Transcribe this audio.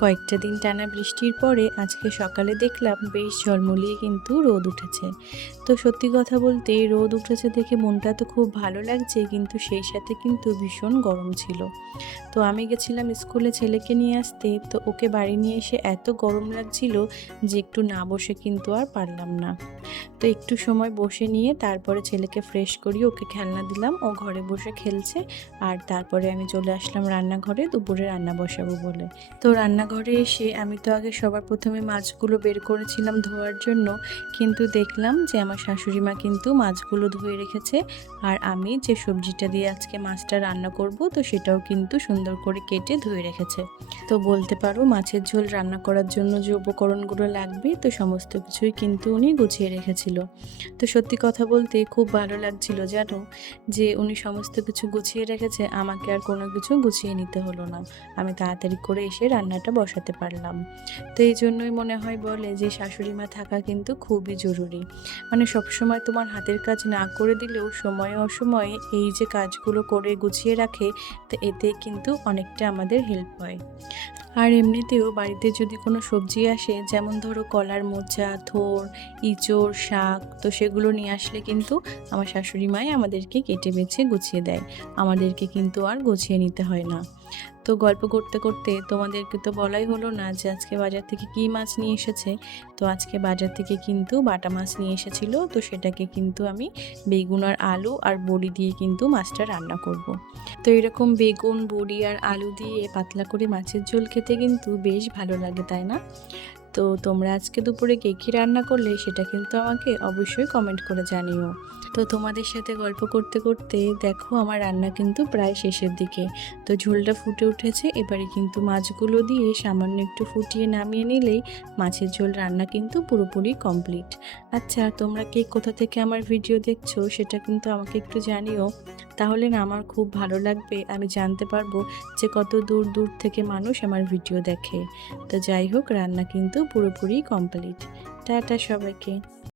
কয়েকটা দিন টানা বৃষ্টির পরে আজকে সকালে দেখলাম বেশ ঝলমলিয়ে কিন্তু রোদ উঠেছে। তো সত্যি কথা বলতে রোদ উঠেছে দেখে মনটা তো খুব ভালো লাগছে, কিন্তু সেই সাথে কিন্তু ভীষণ গরম ছিল। তো আমি গেছিলাম স্কুলে ছেলেকে নিয়ে আসতে, তো ওকে বাড়ি নিয়ে এসে এত গরম লাগছিল যে একটু না বসে কিন্তু আর পারলাম না। তো একটু সময় বসে নিয়ে তারপরে ছেলেকে ফ্রেশ করিয়ে ওকে খেলনা দিলাম, ও ঘরে বসে খেলছে। আর তারপরে আমি চলে আসলাম রান্নাঘরে দুপুরে রান্না বসাবো বলে। তো রান্নাঘরে এসে আমি তো আগে সবার প্রথমে মাছগুলো বের করেছিলাম ধোয়ার জন্য, কিন্তু দেখলাম যে আমার শাশুড়ি মা কিন্তু মাছগুলো ধুয়ে রেখেছে। আর আমি যে সবজিটা দিয়ে আজকে মাছটা রান্না করব, তো সেটাও কিন্তু সুন্দর করে কেটে ধুয়ে রেখেছে। তো বলতে পারো মাছের ঝোল রান্না করার জন্য যে উপকরণগুলো লাগবে, তো সমস্ত কিছুই কিন্তু উনি গুছিয়ে রেখেছিল। তো সত্যি কথা বলতে খুব ভালো লাগছিল জানো, যে উনি সমস্ত কিছু গুছিয়ে রেখেছে, আমাকে আর কোনো কিছু গুছিয়ে নিতে হলো না। আমি তাড়াতাড়ি করে এসে রান্নাটা বসাতে পারলাম। তো এই জন্যই মনে হয় বলে যে শাশুড়ি মা থাকা কিন্তু খুবই জরুরি। মানে সবসময় তোমার হাতের কাজ না করে দিলেও সময়ে অসময়ে এই যে কাজগুলো করে গুছিয়ে রাখে, তো এতে কিন্তু অনেকটা আমাদের হেল্প হয়। আর এমনিতেও বাড়িতে যদি কোনো সবজি আসে, যেমন ধরো কলার মোচা, থোড়, ইঁচড়, শাক, তো সেগুলো নিয়ে আসলে কিন্তু আমার শাশুড়ি মাই আমাদেরকে কেটে বেছে গুছিয়ে দেয়। আমাদেরকে কিন্তু আর গুছিয়ে নিতে হয় না। তো গল্প করতে করতে তোমাদেরকে তো বলাই হলো না যে আজকে বাজার থেকে কী মাছ নিয়ে এসেছে। তো আজকে বাজার থেকে কিন্তু বাটা মাছ নিয়ে এসেছিল, তো সেটাকে কিন্তু আমি বেগুন আর আলু আর বড়ি দিয়ে কিন্তু মাছটা রান্না করব। তো এরকম বেগুন, বড়ি আর আলু দিয়ে পাতলা করে মাছের ঝোল খেতে কিন্তু বেশ ভালো লাগে, তাই না? তো তোমরা আজকে দুপুরে কে কী রান্না করলে সেটা কিন্তু আমাকে অবশ্যই কমেন্ট করে জানিও। তো তোমাদের সাথে গল্প করতে করতে দেখো আমার রান্না কিন্তু প্রায় শেষের দিকে। তো ঝোলটা ফুটে উঠেছে, এবারে কিন্তু মাছগুলো দিয়ে সামান্য একটু ফুটিয়ে নামিয়ে নিলেই মাছের ঝোল রান্না কিন্তু পুরোপুরি কমপ্লিট। আচ্ছা, তোমরা কে কোথা থেকে আমার ভিডিও দেখছো সেটা কিন্তু আমাকে একটু জানিও। তাহলে না আমার খুব ভালো লাগবে, আমি জানতে পারবো যে কত দূর দূর থেকে মানুষ আমার ভিডিও দেখে। তো যাই হোক, রান্না কিন্তু পুরোপুরি কমপ্লিট। টাটা সবাইকে।